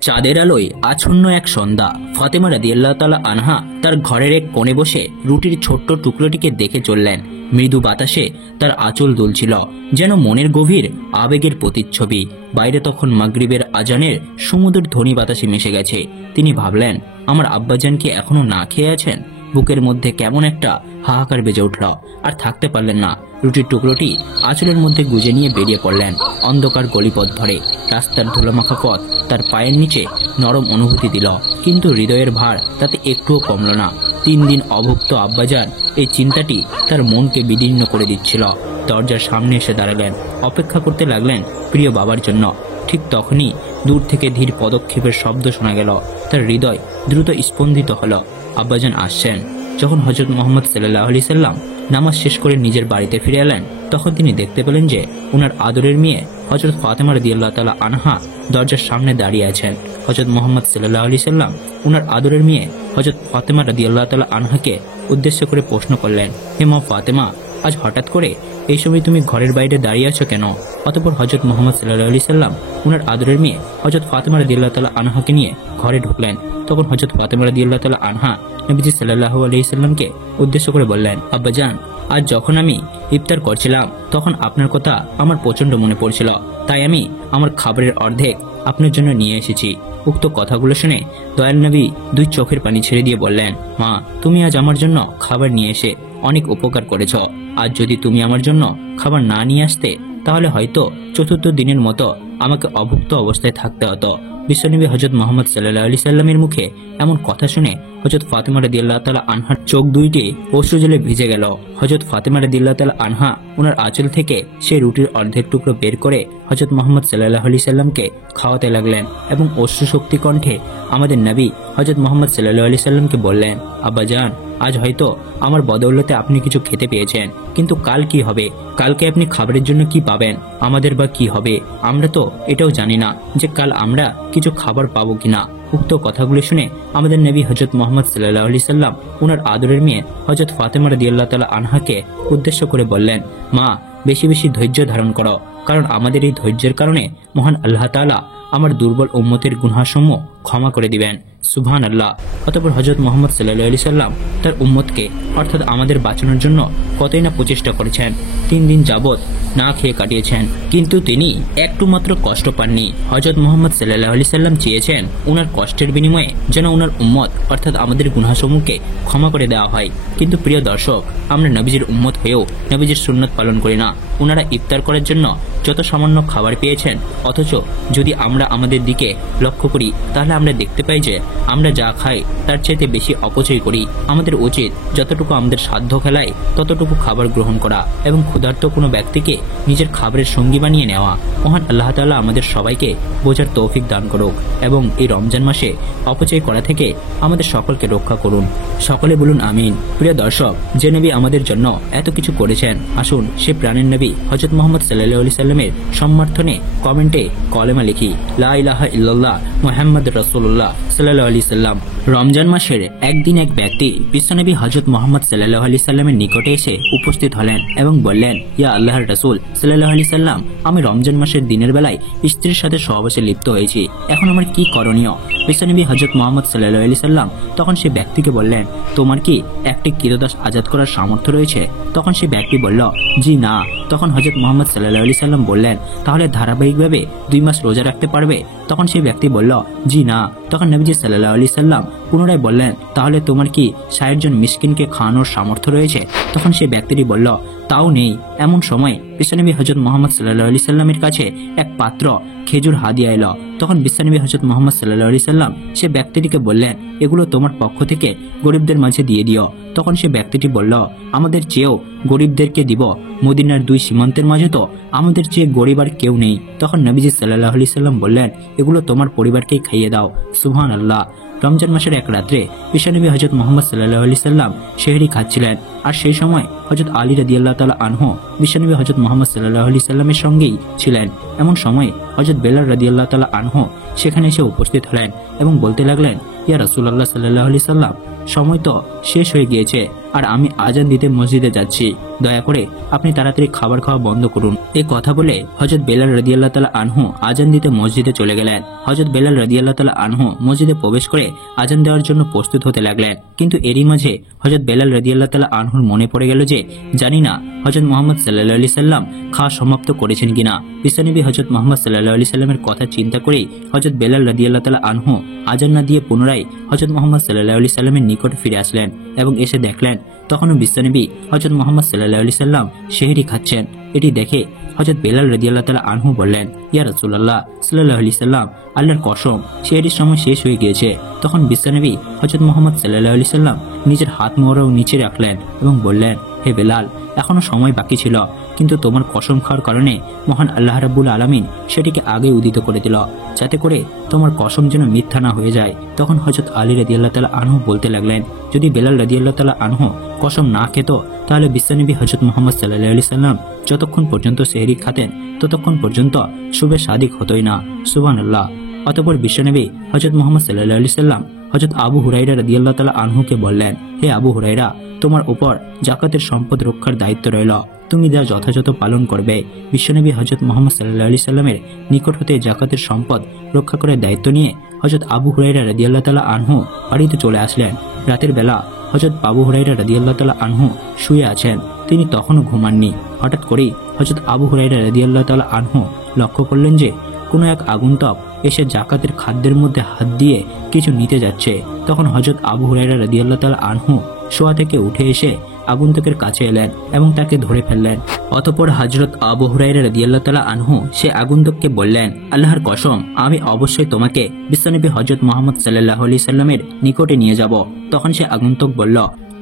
চাঁদের আলোয় আচ্ছন্ন এক সন্ধ্যা। ফাতেমা রাদিয়াল্লাহু তাআলা আনহা তার ঘরের এক কোণে বসে রুটির ছোট্ট টুকরোটিকে দেখে চললেন। মৃদু বাতাসে তার আঁচল দুলছিল, যেন মনের গভীর আবেগের প্রতিচ্ছবি। বাইরে তখন মাগরিবের আজানের সুমধুর ধ্বনি বাতাসে মিশে গেছে। তিনি ভাবলেন, আমার আব্বাজান কি এখনো না খেয়ে আছেন? বুকের মধ্যে কেমন একটা হাহাকার বেজে উঠল। আর থাকতে পারলেন না, রুটির টুকরোটি আঁচলের মধ্যে গুজে নিয়ে বেরিয়ে পড়লেন অন্ধকার গলিপথ ধরে। রাস্তার ধুলোমাখা পথ তার পায়ের নিচে নরম অনুভূতি দিল, কিন্তু হৃদয়ের ভার তাতে একটুও কমল না। 3 দিন অভুক্ত আব্বাজান, এই চিন্তাটি তার মনকে বিদীর্ণ করে দিচ্ছিল। দরজার সামনে এসে দাঁড়ালেন, অপেক্ষা করতে লাগলেন প্রিয় বাবার জন্য। ঠিক তখনই দূর থেকে ধীর পদক্ষেপের শব্দ শোনা গেল। তার হৃদয় দ্রুত স্পন্দিত হলো। আব্বাজান আসছেন। যখন হযরত মুহাম্মদ সাল্লাল্লাহু আলাইহি সাল্লাম নামাজ শেষ করে নিজের বাড়িতে ফিরে এলেন, তখন তিনি দেখতে পেলেন যে ওনার আদরের মেয়ে হযরত ফাতেমা রাদিয়াল্লাহু তাআলা আনহা দরজার সামনে দাঁড়িয়ে আছেন। হযরত মুহাম্মদ সাল্লাল্লাহু আলাইহি সাল্লাম ওনার আদরের মেয়ে হযরত ফাতেমা রাদিয়াল্লাহু তাআলা আনহাকে উদ্দেশ্য করে প্রশ্ন করলেন, হে মা ফাতেমা, আজ হঠাৎ করে এই সময় তুমি ঘরের বাইরে দাঁড়িয়ে আছো কেন? অতঃপর হযরত মুহাম্মদ সাল্লাল্লাহু আলাইহি সাল্লাম ওনার আদরের মেয়ে হযরত ফাতেমা রাদিয়াল্লাহু তাআলা আনহাকে নিয়ে ঘরে ঢুকলেন। তখন হযরত ফাতেমা রাদিয়াল্লাহু তাআলা আনহা নবীজি সাল্লাল্লাহু আলাইহি সাল্লামকে উদ্দেশ্য করে বললেন, আব্বাজান, আজ যখন আমি ইফতার করছিলাম তখন আপনার কথা আমার প্রচন্ড মনে পড়ছিল, তাই আমি আমার খাবারের অর্ধেক আপনার জন্য নিয়ে এসেছি। উক্ত কথাগুলো শুনে দয়াল নবী 2 চোখের পানি ছেড়ে দিয়ে বললেন, মা, তুমি আজ আমার জন্য খাবার নিয়ে এসে অনেক উপকার করেছ। আজ যদি তুমি আমার জন্য খাবার না নিয়ে আসতে, তাহলে হয়তো 4র্থ দিনের মতো আমাকে অভুক্ত অবস্থায় থাকতে হতো। বিশ্বনবী হযরত মুহাম্মদ সাল্লাল্লাহু আলাইহি সাল্লামের মুখে এমন কথা শুনে হযরত ফাতেমা রাদিয়াল্লাহু তাআলা আনহার চোখ দুইটি অশ্রুজলে ভিজে গেল। হযরত ফাতেমা রাদিয়াল্লাহু তাআলা আনহা ওনার আঁচল থেকে সেই রুটির অর্ধেক টুকরো বের করে হযরত মুহাম্মদ সাল্লাল্লাহু আলাইহি সাল্লামকে খাওয়াতে লাগলেন এবং অশ্রুশক্তি কণ্ঠে আমাদের নবী হযরত মুহাম্মদ সাল্লাল্লাহু আলাইহি সাল্লামকে বললেন, আব্বাজান, আজ হয়তো আমার বদৌলতে আপনি কিছু খেতে পেয়েছেন, কিন্তু কাল কি হবে? কালকে আপনি খাবারের জন্য কি পাবেন? আমাদের বা কি হবে? আমরা তো এটাও জানি না যে কাল আমরা কিছু খাবার পাবো কিনা। উক্ত কথাগুলো শুনে আমাদের নবী হযরত মুহাম্মদ সাল্লাল্লাহু আলাইহি সাল্লাম ওনার আদরের মেয়ে হযরত ফাতেমা রাদিয়াল্লাহু তাআলা আনহাকে উদ্দেশ্য করে বললেন, মা, বেশি বেশি ধৈর্য ধারণ করো, কারণ আমাদের এই ধৈর্যের কারণে মহান আল্লাহ তাআলা আমার দুর্বল উম্মতের গুনাহসমূহ ক্ষমা করে দিবেন। সুবহানাল্লাহ। অতঃপর হযরত মুহাম্মদ সাল্লাল্লাহু আলাইহি সাল্লাম তার উম্মতকে অর্থাৎ আমাদের বাঁচানোর জন্য কতই না প্রচেষ্টা করেছেন। 3 দিন যাবত না খেয়ে কাটিয়েছেন, কিন্তু তিনি একটু মাত্র কষ্ট পাননি। হযরত মুহাম্মদ সাল্লাল্লাহু আলাইহি সাল্লাম চেয়েছেন ওনার কষ্টের বিনিময়ে যেন ওনার উম্মত অর্থাৎ আমাদের গুনাহসমূহকে ক্ষমা করে দেওয়া হয়। কিন্তু প্রিয় দর্শক, আমরা নবীজির উম্মত হয়েও নবীজির সুন্নত পালন করি না। ওনারা ইফতার করার জন্য যত সামান্য খাবার পেয়েছেন, অথচ যদি আমরা আমাদের দিকে লক্ষ্য করি তাহলে আমরা দেখতে পাই যে আমরা যা খাই তার চাইতে বেশি অপচয় করি। আমাদের উচিত যতটুকু আমাদের সাধ্য খেলায় ততটুকু খাবার গ্রহণ করা এবং ক্ষুধার্ত কোনো ব্যক্তিকে নিজের খাবারের সঙ্গী বানিয়ে নেওয়া। মহান আল্লাহ তাআলা আমাদের সবাইকে বোঝার তৌফিক দান করুক এবং এই রমজান মাসে অপচয় করা থেকে আমাদের সকলকে রক্ষা করুন। সকলে বলুন আমিন। প্রিয় দর্শক, যে নবী আমাদের জন্য এত কিছু করেছেন, আসুন সে প্রাণের নবী হযরত মুহাম্মদ সাল্লাল্লাহু আলাইহি সাল্লামের সমর্থনে কমেন্টে কলেমা লিখি, লা ইলাহা ইল্লাল্লাহ মুহাম্মাদুর রাসূলুল্লাহ সাল্লাল্লাহু আলাইহি সাল্লাম। রমজান মাসের একদিন এক ব্যক্তি বিশ্বনবী হযরত মুহাম্মদ সাল্লাল্লাহু আলাইহি সাল্লামের নিকটে এসে উপস্থিত হলেন এবং বললেন, ইয়া আল্লাহর রাসূল সাল্লাল্লাহু আলাইহি সাল্লাম, আমি রমজান মাসের দিনের বেলায় স্ত্রীর সাথে সহবাসে লিপ্ত হয়েছি, এখন আমার কি করণীয়? বিশ্বনবী হযরত মুহাম্মদ সাল্লাল্লাহু আলাইহি সাল্লাম তখন সে ব্যক্তিকে বললেন, তোমার কি একটি ক্রীতদাস আজাদ করার সামর্থ্য রয়েছে? তখন সে ব্যক্তি বলল, জি না। তখন হযরত মুহাম্মদ সাল্লাল্লাহু আলাইহি সাল্লাম বললেন, তাহলে ধারাবাহিকভাবে 2 মাস রোজা রাখতে পারবে? তখন সেই ব্যক্তি বলল, জি না। তখন নবীজি সাল্লাল্লাহু আলাইহি সাল্লাম পুনরায় বললেন, তাহলে তোমার কি 60 জন মিসকিনকে খাওয়ানোর সামর্থ্য রয়েছে? তখন সেই ব্যক্তিটি বলল, তাও নেই। এমন সময় বিশ্বনবী হযরত মুহাম্মদ সাল্লাল্লাহু আলাইহি সাল্লামের কাছে এক পাত্র খেজুর হাদিয়া এলো। তখন বিশ্বনবী হযরত মুহাম্মদ সাল্লাল্লাহু আলাইহি সাল্লাম সে ব্যক্তিটিকে বললেন, এগুলো তোমার পক্ষ থেকে গরিবদের মাঝে দিয়ে দিও। তখন সে ব্যক্তিটি বলল, আমাদের চেয়েও গরিবদেরকে দিব, মদিনার 2 সীমান্তের মাঝে তো আমাদের চেয়ে গরিব আর কেউ নেই। তখন নবীজি সাল্লাল্লাহু আলাইহি সাল্লাম বললেন, এগুলো তোমার পরিবারকেই খাইয়ে দাও। সুবহানাল্লাহ। রমজান মাসের এক রাত্রে বিশ্বনবী হযরত মুহাম্মদ সাল্লাল্লাহু আলাইহি সাল্লাম সেহরি খাচ্ছিলেন, আর সেই সময় হযরত আলী রাদিয়াল্লাহু তাআলা আনহু বিশ্বনবী হযরত মুহাম্মদ সাল্লাল্লাহু আলাইহি সাল্লামের সঙ্গেই ছিলেন। এমন সময় হযরত বেলাল রাদিয়াল্লাহু তাআলা আনহু সেখানে এসে উপস্থিত হলেন এবং বলতে লাগলেন, ইয়া রাসূলুল্লাহ সাল্লাল্লাহু আলাইহি সাল্লাম, সময় তো শেষ হয়ে গিয়েছে আর আমি আজান দিতে মসজিদে যাচ্ছি, দয়া করে আপনি তাড়াতাড়ি খাবার খাওয়া বন্ধ করুন এই কথা বলে হযরত বেলাল রাদিয়াল্লাহু তাআলা আনহু আজান দিতে মসজিদে চলে গেলেন। হযরত বেলাল রাদিয়াল্লাহু তাআলা আনহু মসজিদে প্রবেশ করে আজান দেওয়ার জন্য প্রস্তুত হতে লাগলেন। কিন্তু এরই মাঝে হযরত বেলাল রাদিয়াল্লাহু তাআলা আনহুর মনে পড়ে গেল যে জানি না হযরত মুহাম্মদ সাল্লাল্লাহু আলাইহি সাল্লাম খাওয়া সমাপ্ত করেছেন কিনা। বিশ্বনবী হযরত মুহাম্মদ সাল্লাল্লাহু আলাইহি সাল্লামের কথা চিন্তা করেই হযরত বেলাল রাদিয়াল্লাহু তাআলা আনহু আজান না দিয়ে পুনরায় হযরত মুহাম্মদ সাল্লাল্লাহু আলাইহি সাল্লামের নিকটে ফিরে আসলেন এবং এসে দেখলেন তখনও বিশ্বনবী হযরত মুহাম্মদ সাল্লাল্লাহু আলাইহি সাল্লাম সেহরি খাচ্ছেন। এটি দেখে হযরত বেলাল রাদিয়াল্লাহু তাআলা আনহু বললেন, ইয়া রাসূলুল্লাহ সাল্লাল্লাহু আলাইহি সাল্লাম, আল্লাহর কসম সেহরির সময় শেষ হয়ে গিয়েছে। তখন বিশ্বনবী হযরত মুহাম্মদ সাল্লাল্লাহু আলাইহি সাল্লাম নিজের হাত মোবারক নিচে রাখলেন এবং বললেন, হে বেলাল, এখনো সময় বাকি ছিল, কিন্তু তোমার কসম খাওয়ার কারণে মহান আল্লাহ রাব্বুল আলামিন সেটিকে আগে উদিত করে দিল, যাতে করে তোমার কসম যেন মিথ্যা না হয়ে যায়। তখন হযরত আলী রাদিয়াল্লাহু তাআলা আনহু বলতে লাগলেন, যদি বেলাল রাদিয়াল্লাহু তাআলা আনহু কসম না খেত তাহলে বিশ্বনবী হযরত মুহাম্মদ সাল্লাল্লাহু আলাইহি সাল্লাম যতক্ষণ পর্যন্ত সেহরি খাতেন ততক্ষণ পর্যন্ত শুভে সাদিক হতোই না। সুবহানাল্লাহ। অতঃপর বিশ্বনবী হযরত মুহাম্মদ সাল্লাল্লাহু আলাইহি সাল্লাম হযরত আবু হুরায়রা রাদিয়াল্লাহু তাআলা আনহুকে বললেন, হে আবু হুরায়রা, তোমার উপর যাকাতের সম্পদ রক্ষার দায়িত্ব রইল, তুমি যা যথাযথ পালন করবে। বিশ্বনবী হযরত মুহাম্মদ সাল্লাল্লাহু আলাইহি সাল্লামের নিকট হতে যাকাতের সম্পদ রক্ষা করার দায়িত্ব নিয়ে হযরত আবু হুরায়রা রাদিয়াল্লাহু তাআলা আনহু বাড়িতে চলে আসলেন। রাতের বেলা হযরত আবু হুরায়রা রাদিয়াল্লাহু তাআলা আনহু শুয়ে আছেন, তিনি তখনও ঘুমাননি। হঠাৎ করেই হযরত আবু হুরায়রা রাদিয়াল্লাহু তাআলা আনহু লক্ষ্য করলেন যে কোনো এক আগন্তুক এসে যাকাতের খাদ্যের মধ্যে হাত দিয়ে কিছু নিতে যাচ্ছে। তখন হযরত আবু হুরায়রা রাদিয়াল্লাহু তাআলা আনহু শোয়া থেকে উঠে এসে আগন্তুকের কাছে এলেন এবং তাকে ধরে ফেললেন। অতঃপর হযরত আবু হুরায়রা রাদিয়াল্লাহু তাআলা আনহু সে আগন্তুককে বললেন, আল্লাহর কসম, আমি অবশ্যই তোমাকে বিশ্বনবী হযরত মুহাম্মদ সাল্লাল্লাহু আলাইহি সাল্লামের নিকটে নিয়ে যাব। তখন সে আগন্তুক বলল,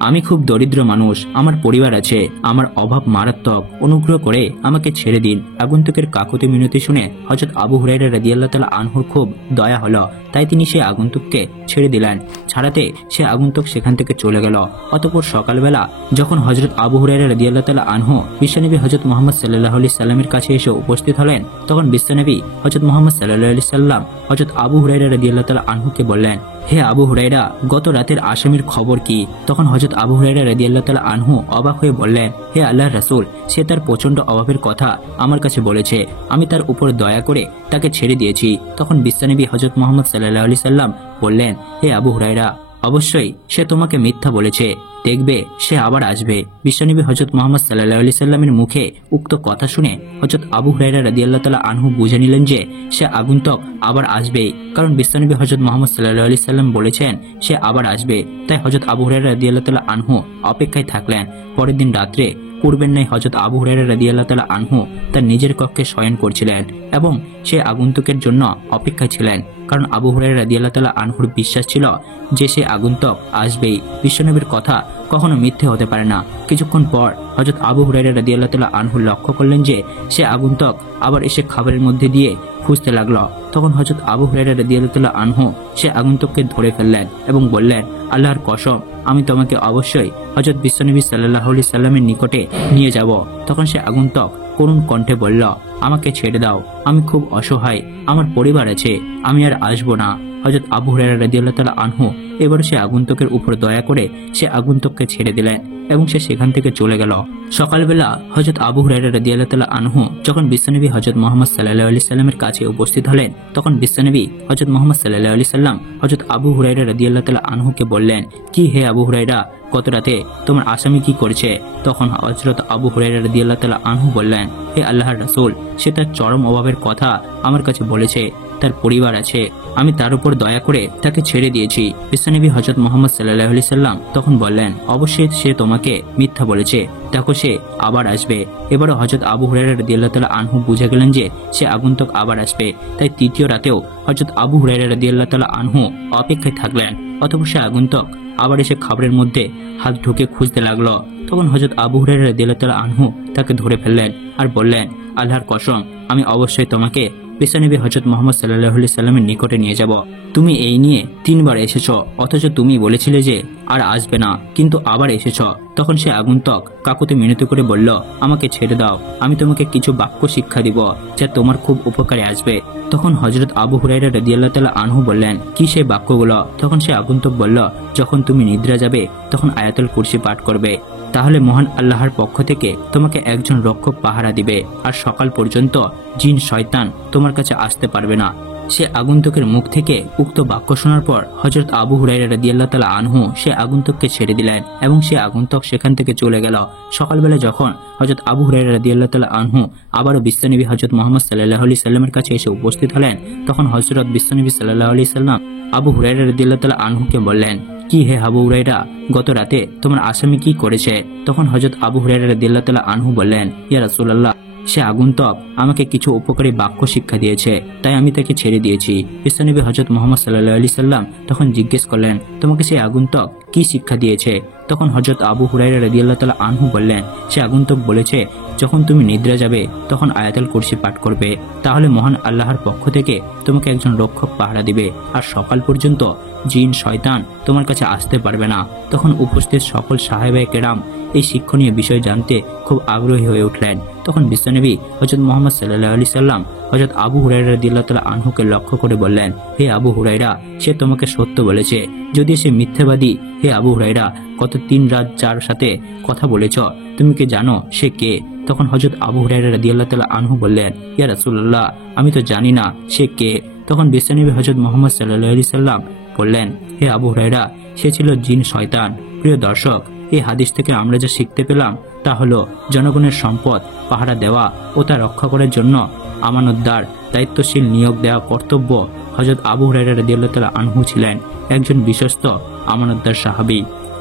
আমি খুব দরিদ্র মানুষ, আমার পরিবার আছে, আমার অভাব মারাত্মক, অনুগ্রহ করে আমাকে ছেড়ে দিন। আগন্তুকের কাকুতি মিনতি শুনে হযরত আবু হুরায়রা রাদিয়াল্লাহু তাআলা আনহুর খুব দয়া হলো, তাই তিনি সে আগন্তুককে ছেড়ে দিলেন। ছাড়াতে সে আগন্তুক সেখান থেকে চলে গেল। অতঃপর সকালবেলা যখন হযরত আবু হুরায়রা রাদিয়াল্লাহু তাআলা আনহু বিশ্বনবী হযরত মুহাম্মদ সাল্লাল্লাহু আলাইহি সাল্লামের কাছে এসে উপস্থিত হলেন, তখন বিশ্বনবী হযরত মুহাম্মদ সাল্লাল্লাহু আলাইহি সাল্লাম হযরত আবু হুরায়রা রাদিয়াল্লাহু তাআলা আনহুকে বললেন, হে আবু হুরায়রা, গত রাতের আসামির খবর কি? তখন হযরত আবু হুরায়রা রাদিয়াল্লাহু তাআলা আনহু অবাক হয়ে বললেন, হে আল্লাহর রাসূল, সে তার প্রচন্ড অভাবের কথা আমার কাছে বলেছে, আমি তার উপর দয়া করে তাকে ছেড়ে দিয়েছি। তখন বিশ্বনবী হযরত মুহাম্মদ সাল্লাল্লাহু আলাইহি সাল্লাম বললেন, হে আবু হুরায়রা, অবশ্যই সে তোমাকে মিথ্যা বলেছে, দেখবে সে আবার আসবে। বিশ্বনবী হযরত মুহাম্মদ সাল্লাল্লাহু আলাইহি সাল্লামের মুখে উক্ত কথা শুনে হযরত আবু হুরায়রা রাদিয়াল্লাহু তাআলা আনহু বুঝে নিলেন যে সে আগন্তুক আবার আসবে, কারণ বিশ্বনবী হযরত মুহাম্মদ সাল্লাল্লাহু আলাইহি সাল্লাম বলেছেন সে আবার আসবে। তাই হযরত আবু হুরায়রা রাদিয়াল্লাহু তাআলা আনহু অপেক্ষায় থাকলেন। পরের দিন রাত্রে পূর্বের ন্যায় হযরত আবু হুরায়রা রাদিয়াল্লাহু তাআলা আনহু তার নিজের কক্ষে শয়ন করছিলেন এবং সে আগন্তুকের জন্য অপেক্ষায় ছিলেন, কারণ আবু হুরায়রা রাদিয়াল্লাহু তাআলা আনহুর বিশ্বাস ছিল যে সে আগন্তুক আসবেই, বিশ্বনবীর কথা কখনো মিথ্যে হতে পারে না। কিছুক্ষণ পর হযরত আবু হুরায়রা রাদিয়াল্লাহু তাআলা আনহু লক্ষ্য করলেন যে সে আগন্তুক আবার এসে খাবারের মধ্যে দিয়ে খুঁজতে লাগলো। তখন হযরত আবু হুরায়রা রাদিয়াল্লাহু তাআলা আনহু সে আগন্তুককে ধরে ফেললেন এবং বললেন, আল্লাহর কসম, আমি তোমাকে অবশ্যই হযরত বিশ্বনবী সাল্লাল্লাহু আলাইহি সাল্লামের নিকটে নিয়ে যাব। তখন সে আগন্তুক করুণ কণ্ঠে বলল, আমাকে ছেড়ে দাও, আমি খুব অসহায়, আমার পরিবার আছে, আমি আর আসবো না। হযরত আবু হুরায়রা রাদিয়াল্লাহু তাআলা আনহু এবার সে আগন্তুকের উপর দয়া করে সে আগন্তুককে ছেড়ে দিলেন এবং সে সেখান থেকে চলে গেল। সকালবেলা হযরত আবু হুরায়রা রাদিয়াল্লাহু তাআলা আনহু যখন বিশ্বনবী হযরত মুহাম্মদ সাল্লাল্লাহু আলাইহি সাল্লামের কাছে উপস্থিত হলেন, তখন বিশ্বনবী হযরত মুহাম্মদ সাল্লাল্লাহু আলাইহি সাল্লাম হযরত আবু হুরায়রা রাদিয়াল্লাহু তাআলা আনহুকে বললেন, কি হে আবু হুরায়রা, গত রাতে তোমার আসামি কি করেছে? তখন হযরত আবু হুরায়রা রাদিয়াল্লাহু তাআলা আনহু বললেন, হে আল্লাহর রাসূল, সে তার চরম অভাবের কথা আমার কাছে বলেছে, তার পরিবার আছে, আমি তার উপর দয়া করে তাকে ছেড়ে দিয়েছি। বিশ্বনবী হযরত মুহাম্মদ সাল্লাল্লাহু আলাইহি সাল্লাম তখন বললেন, অবশ্যই সে তোমাকে মিথ্যা বলেছে, দেখো সে আবার আসবে। এবারও হযরত আবু হুরায়রা রাদিয়াল্লাহু তাআলা আনহু বুঝে গেলেন যে সে আগন্তুক আবার আসবে। তাই তৃতীয় রাতেও হযরত আবু হুরায়রা রাদিয়াল্লাহু তাআলা আনহু অপেক্ষায় থাকলেন। অতঃপর সে আগন্তুক আবার এসে খাবারের মধ্যে হাত ঢুকে খুঁজতে লাগলো। তখন হযরত আবু হুরায়রা রাদিয়াল্লাহু তাআলা আনহু তাকে ধরে ফেললেন আর বললেন, আল্লাহর কসম, আমি অবশ্যই তোমাকে বিশ্বনবী হযরত মুহাম্মদ সাল্লাল্লাহু আলাইহি সাল্লামের নিকটে নিয়ে যাব। তুমি এই নিয়ে 3 বার এসেছো, অথচ তুমি বলেছিলে যে আর আসবে না, কিন্তু আবার এসেছো। তখন সে আগন্তুক কাকুতি মিনতি করে বলল, আমাকে ছেড়ে দাও, আমি তোমাকে কিছু বাক্য শিক্ষা দিব যা তোমার খুব উপকারে আসবে। তখন হযরত আবু হুরায়রা রাদিয়াল্লাহু তাআলা আনহু বললেন, কি সেই বাক্যগুলো? তখন সে আগন্তুক বলল, যখন তুমি নিদ্রা যাবে তখন আয়াতুল কুরসি পাঠ করবে, তাহলে মহান আল্লাহর পক্ষ থেকে তোমাকে একজন রক্ষক পাহারা দিবে, আর সকাল পর্যন্ত জিন শয়তান তোমার কাছে আসতে পারবে না। সে আগন্তুকের মুখ থেকে উক্ত বাক্য শোনার পর হযরত আবু হুরায়রা রাদিয়াল্লাহু তাআলা আনহু সে আগন্তুককে ছেড়ে দিলেন এবং সে আগন্তুক সেখান থেকে চলে গেল। সকালবেলা যখন হযরত আবু হুরায়রা রাদিয়াল্লাহু তাআলা আনহু আবারও বিশ্বনবী হযরত মুহাম্মদ সাল্লাল্লাহু আলাইহি সাল্লামের কাছে এসে উপস্থিত হলেন, তখন হযরত বিশ্বনবী সাল্লাল্লাহু আলাইহি সাল্লাম আবু হুরায়রা রাদিয়াল্লাহু তাআলা আনহুকে বললেন, কি হে আবু হুরায়রা, গত রাতে তোমার আসামি কি করেছে? তখন হযরত আবু হুরায়রা রাদিয়াল্লাহু তাআলা আনহু বললেন, ইয়া রাসূলুল্লাহ, সে আগন্তুক আমাকে কিছু উপকারী বাক্য শিক্ষা দিয়েছে, তাই আমি তাকে ছেড়ে দিয়েছি। বিশ্বনবী হযরত মুহাম্মদ সাল্লাল্লাহু আলাইহি সাল্লাম তখন জিজ্ঞেস করলেন, তোমাকে সে আগন্তুক কি শিক্ষা দিয়েছে? তখন হযরত আবু হুরায়রা রাদিয়াল্লাহু তাআলা আনহু বললেন, সে আগন্তুক বলেছে, যখন তুমি নিদ্রা যাবে তখন আয়াতুল কুরসি পাঠ করবে, তাহলে মহান আল্লাহর পক্ষ থেকে তোমাকে একজন রক্ষক পাহারা দিবে, আর সকাল পর্যন্ত জিন শয়তান তোমার কাছে আসতে পারবে না। তখন উপস্থিত সকল সাহাবায়ে কেরাম এই শিক্ষণীয় বিষয় জানতে খুব আগ্রহী হয়ে উঠলেন। তখন বিশ্বনবী হযরত মুহাম্মদ সাল্লাল্লাহু আলাইহি সাল্লাম হযরত আবু হুরায়রা রাদিয়াল্লাহু তাআলা আনহুকে লক্ষ্য করে বললেন, হে আবু হুরায়রা, সে তোমাকে সত্য বলেছে, যদি সে মিথ্যাবাদী। হে আবু হুরায়রা, গত 3 রাত যার সাথে কথা বলেছ, তুমি কি জানো সে কে? তখন হযরত আবু হুরায়রা রাদিয়াল্লাহু তাআলা আনহু বললেন, ইয়া রাসূলুল্লাহ, আমি তো জানি না সে কে। তখন বিশ্বনবী হযরত মুহাম্মদ সাল্লাল্লাহু আলাইহি সাল্লাম বললেন, হে আবু হুরায়রা, সে ছিল জিন শয়তান। প্রিয় দর্শক, এই হাদিস থেকে আমরা যা শিখতে পেলাম তা হলো জনগণের সম্পদ পাহারা দেওয়া ও তা রক্ষা করার জন্য আমানতদার দায়িত্বশীল নিয়োগ দেওয়া কর্তব্য। হযরত আবু হুরায়রা রাদিয়াল্লাহু তাআলা আনহু ছিলেন একজন বিশ্বস্ত আমানতদার সাহাবী।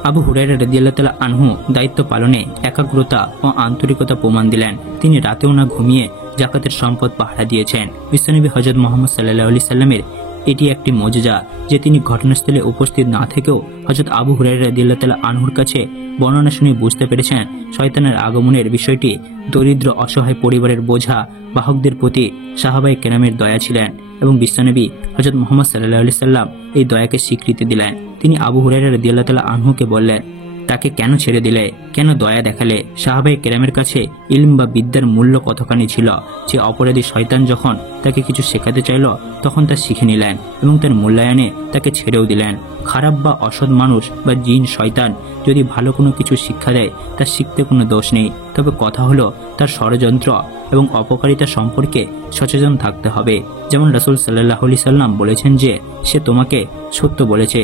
আবু হুরায়রা রাদিয়াল্লাহু তাআলা আনহু দায়িত্ব পালনে একাগ্রতা ও আন্তরিকতা প্রমাণ দিলেন। তিনি রাতেও না ঘুমিয়ে যাকাতের সম্পদ পাহারা দিয়েছেন। বিশ্বনবী হযরত মুহাম্মদ সাল্লাল্লাহু আলাইহি সাল্লামের এটি একটি মুজিজা যে তিনি ঘটনাস্থলে উপস্থিত না থেকেও হযরত আবু হুরায়রা রাদিয়াল্লাহু তাআলা আনহুর কাছে বর্ণনা শুনে বুঝতে পেরেছেন শয়তানের আগমনের বিষয়টি দরিদ্র অসহায় পরিবারের বোঝা বাহকদের প্রতি সাহাবায়ে কেরামের দয়া ছিলেন, এবং বিশ্বনবী হযরত মুহাম্মদ সাল্লাল্লাহু আলাইহি সাল্লাম এই দয়াকে স্বীকৃতি দিলেন। তিনি আবু হুরায়রা রাদিয়াল্লাহু তাআলা আনহুকে বললেন, তাকে কেন ছেড়ে দিলে, কেন দয়া দেখালে? সাহাবায়ে কেরামের কাছে ইলম বা বিদ্যার মূল্য কতখানি ছিল যে অপরাধী শয়তান যখন তাকে কিছু শেখাতে চাইল তখন তা শিখে নিলেন এবং তার মূল্যায়নে তাকে ছেড়েও দিলেন। খারাপ বা অসৎ মানুষ বা জিন শয়তান যদি ভালো কোনো কিছু শিক্ষা দেয় তা শিখতে কোনো দোষ নেই, তবে কথা হলো তার ষড়যন্ত্র এবং অপকারিতা সম্পর্কে সচেতন থাকতে হবে। যেমন রাসূল সাল্লাল্লাহু আলাইহি সাল্লাম বলেছেন যে সে তোমাকে সত্য বলেছে,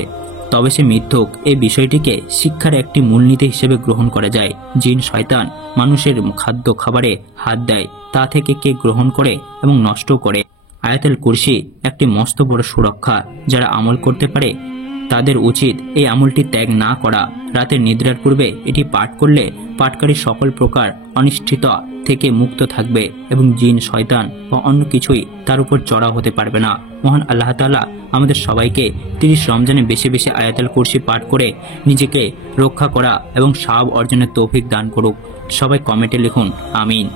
তবে সে মিথ্যুক। এই বিষয়টিকে শিক্ষার একটি মূলনীতি হিসেবে গ্রহণ করা যায়। জিন শয়তান মানুষের খাদ্য খাবারে হাত দেয়, তা থেকে কে গ্রহণ করে এবং নষ্ট করে। আয়াতুল কুরসি একটি মস্ত বড় সুরক্ষা, যারা আমল করতে পারে তাদের উচিত এই আমলটি ত্যাগ না করা। রাতের নিদ্রার পূর্বে এটি পাঠ করলে পাঠকারী সকল প্রকার অনিষ্ঠিত থেকে মুক্ত থাকবে এবং জিন শয়তান বা অন্য কিছুই তার উপর চড়া হতে পারবে না। মহান আল্লাহ তাআলা আমাদের সবাইকে 30 রমজানে বেশি বেশি আয়াতুল কুরসি পাঠ করে নিজেকে রক্ষা করা এবং সওয়াব অর্জনের তৌফিক দান করুক। সবাই কমেন্টে লিখুন আমিন।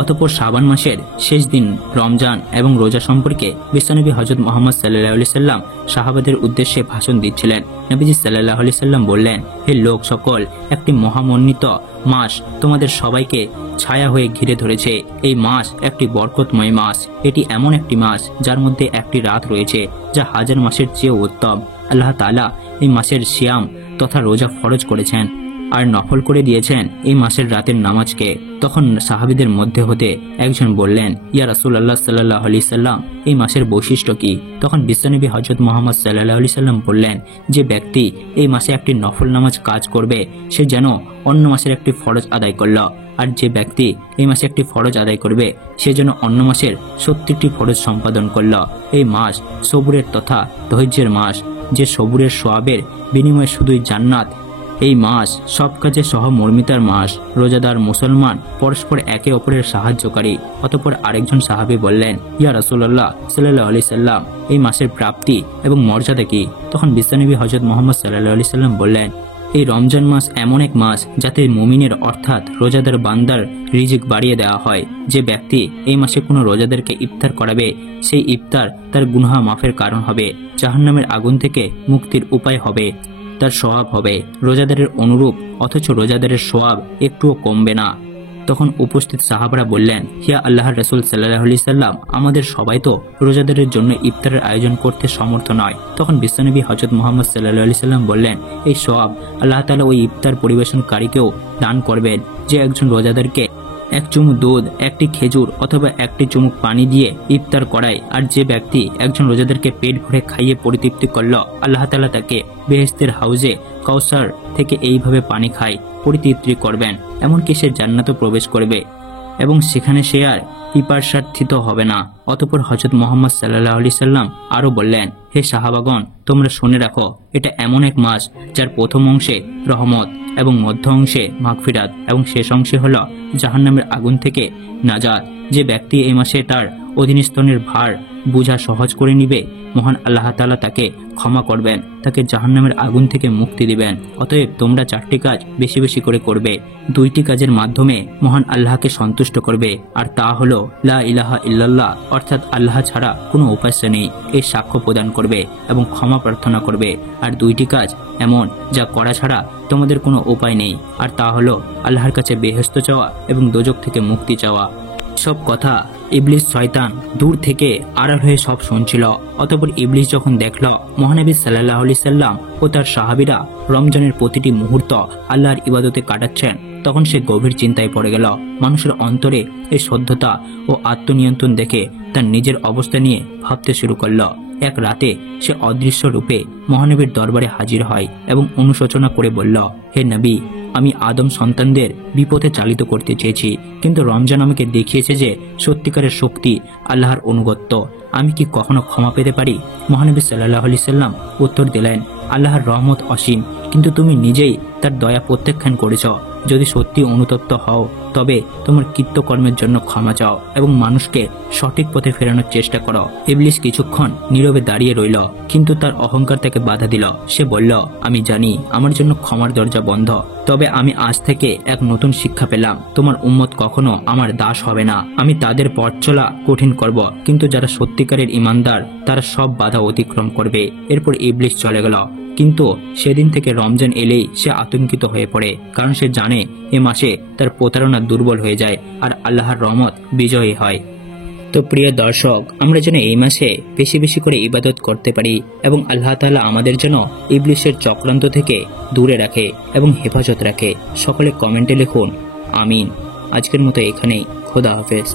অতঃপর শাবান মাসের শেষ দিন রমজান এবং রোজা সম্পর্কে বিশ্বনবী হযরত মুহাম্মদ সাল্লাল্লাহু আলাইহি সাল্লাম সাহাবাদের উদ্দেশ্যে ভাষণ দিচ্ছিলেন। নবীজি সাল্লাল্লাহু আলাইহি সাল্লাম বললেন, হে লোক সকল, একটি মহামন্বিত মাস তোমাদের সবাইকে ছায়া হয়ে ঘিরে ধরেছে। এই মাস একটি বরকতময় মাস। এটি এমন একটি মাস যার মধ্যে একটি রাত রয়েছে যা হাজার মাসের চেয়েও উত্তম। আল্লাহ তাআলা এই মাসের সিয়াম তথা রোজা ফরজ করেছেন আর নফল করে দিয়েছেন এই মাসের রাতের নামাজকে। তখন সাহাবীদের মধ্যে হতে একজন বললেন, ইয়া রাসূলুল্লাহ সাল্লাল্লাহু আলাইহি সাল্লাম, এই মাসের বৈশিষ্ট্য কি? তখন বিশ্বনবী হযরত মুহাম্মদ সাল্লাল্লাহু আলাইহি সাল্লাম বললেন, যে ব্যক্তি এই মাসে একটি নফল নামাজ কাজ করবে সে যেন অন্য মাসের একটি ফরজ আদায় করল, আর যে ব্যক্তি এই মাসে একটি ফরজ আদায় করবে সে যেন অন্য মাসের 70টি ফরজ সম্পাদন করল। এই মাস সবুরের তথা ধৈর্যের মাস, যে সবুরের সওয়াবের বিনিময়ে শুধুই জান্নাত। এই মাস সব কাজে সহমর্মিতার মাস। রোজাদার মুসলমান পরস্পর একে অপরের সাহায্যকারী। অতঃপর আরেকজন সাহাবী বললেন, ইয়া রাসূলুল্লাহ সাল্লাল্লাহু আলাইহি সাল্লাম, এই মাসের প্রাপ্তি এবং মর্যাদা কি? তখন বিশ্বনবী হযরত মুহাম্মদ সাল্লাল্লাহু আলাইহি সাল্লাম বললেন, এই রমজান মাস এমন এক মাস যাতে মুমিনের অর্থাৎ রোজাদার বান্দার রিজিক বাড়িয়ে দেওয়া হয়। যে ব্যক্তি এই মাসে কোনো রোজাদারকে ইফতার করাবে সেই ইফতার তার গুনাহ মাফের কারণ হবে, জাহান্নামের আগুন থেকে মুক্তির উপায় হবে। তার স্বভাব হবে রোজাদারের অনুরূপ, অথচ রোজাদারের স্বভাব একটুও কমবে না। তখন উপস্থিত সাহাবারা বললেন, হিয়া আল্লাহর রাসূল সাল্লাল্লাহু আলাইহি সাল্লাম, আমাদের সবাই তো রোজাদারের জন্য ইফতারের আয়োজন করতে সমর্থ নয়। তখন বিশ্বনবী হযরত মুহাম্মদ সাল্লাল্লাহু আলাইহি সাল্লাম বললেন, এই সওয়াব আল্লাহ তাআলা ওই ইফতার পরিবেশনকারীকেও দান করবেন যে একজন রোজাদারকে এক চুমুক দুধ, একটি খেজুর অথবা একটি চুমুক পানি দিয়ে ইফতার করায়। আর যে ব্যক্তি একজন রোজাদারকে পেট ভরে খাইয়ে পরিতৃপ্তি করল, আল্লাহ তাআলা তাকে বেহেশতের হাউজে কাউসার থেকে এইভাবে পানি খায় পরিতৃপ্তি করবেন, এমনকি সে জান্নাতও প্রবেশ করবে এবং সেখানে সে আর পিপাসার্থিত হবে না। অতঃপর হযরত মুহাম্মদ সাল্লাল্লাহু আলাইহি সাল্লাম আরো বললেন, হে সাহাবাগণ, তোমরা শুনে রাখো, এটা এমন এক মাস যার প্রথম অংশে রহমত এবং মধ্য অংশে মাগফিরাত এবং শেষ অংশে হলো জাহান্নামের আগুন থেকে নাজাত। যে ব্যক্তি এই মাসে তার অধীনস্থনের ভার বোঝা সহজ করে নিবে, মহান আল্লাহ তাআলা তাকে ক্ষমা করবেন, তাকে জাহান্নামের আগুন থেকে মুক্তি দিবেন। অতএব তোমরা 4টি কাজ বেশি বেশি করে করবে। 2টি কাজের মাধ্যমে মহান আল্লাহকে সন্তুষ্ট করবে, আর তা হলো লা ইলাহা ইল্লাল্লাহ, অর্থাৎ আল্লাহ ছাড়া কোনো উপাস্য নেই, এই সাক্ষ্য প্রদান করবে এবং ক্ষমা প্রার্থনা করবে। আর 2টি কাজ এমন যা করা ছাড়া তোমাদের কোনো উপায় নেই, আর তা হলো আল্লাহর কাছে বেহেশত চাওয়া এবং দোজখ থেকে মুক্তি চাওয়া। সব কথা ইবলিস শয়তান দূর থেকে আড়াল হয়ে সব শুনছিল। অতঃপর ইবলিস যখন দেখল মহানবী সাল্লাল্লাহু আলাইহি সাল্লাম ও তার সাহাবীরা রমজানের প্রতিটি মুহূর্ত আল্লাহর ইবাদতে কাটাচ্ছেন, তখন সে গভীর চিন্তায় পড়ে গেল। মানুষের অন্তরে এই সদ্ধতা ও আত্মনিয়ন্ত্রণ দেখে তার নিজের অবস্থা নিয়ে ভাবতে শুরু করল। এক রাতে সে অদৃশ্য রূপে মহানবীর দরবারে হাজির হয় এবং অনুশোচনা করে বলল, হে নবী, আমি আদম সন্তানদের বিপথে চালিত করতে চেয়েছি, কিন্তু রমজান আমাকে দেখিয়েছে যে সত্যিকারের শক্তি আল্লাহর অনুগত্য। আমি কি কখনো ক্ষমা পেতে পারি? মহানবী সাল্লাল্লাহু আলাইহি সাল্লাম উত্তর দিলেন, আল্লাহর রহমত অসীম, কিন্তু তুমি নিজেই তার দয়া প্রত্যাখ্যান করেছ। যদি সত্যি অনুতপ্ত হও তবে তোমার কৃতকর্মের জন্য ক্ষমা চাও এবং মানুষকে সঠিক পথে ফেরানোর চেষ্টা করো। ইবলিস কিছুক্ষণ নীরবে দাঁড়িয়ে রইল, কিন্তু তার অহংকার তাকে বাধা দিল। সে বলল, আমি জানি আমার জন্য ক্ষমার দরজা বন্ধ, তবে আমি আজ থেকে এক নতুন শিক্ষা পেলাম, তোমার উম্মত কখনো আমার দাস হবে না। আমি তাদের পথ চলা কঠিন করব, কিন্তু যারা সত্যিকারের ইমানদার তারা সব বাধা অতিক্রম করবে। এরপর ইবলিস চলে গেল। কিন্তু সেদিন থেকে রমজান এলেই সে আতঙ্কিত হয়ে পড়ে, কারণ সে জানে এ মাসে তার প্রতারণা দুর্বল হয়ে যায় আর আল্লাহর রহমত বিজয়ী হয়। তো প্রিয় দর্শক, আমরা যেন এই মাসে বেশি বেশি করে ইবাদত করতে পারি এবং আল্লাহ তাআলা আমাদের যেন ইবলিসের চক্রান্ত থেকে দূরে রাখে এবং হেফাজত রাখে। সকলে কমেন্টে লিখুন আমিন। আজকের মতো এখানেই, খোদা হাফেজ।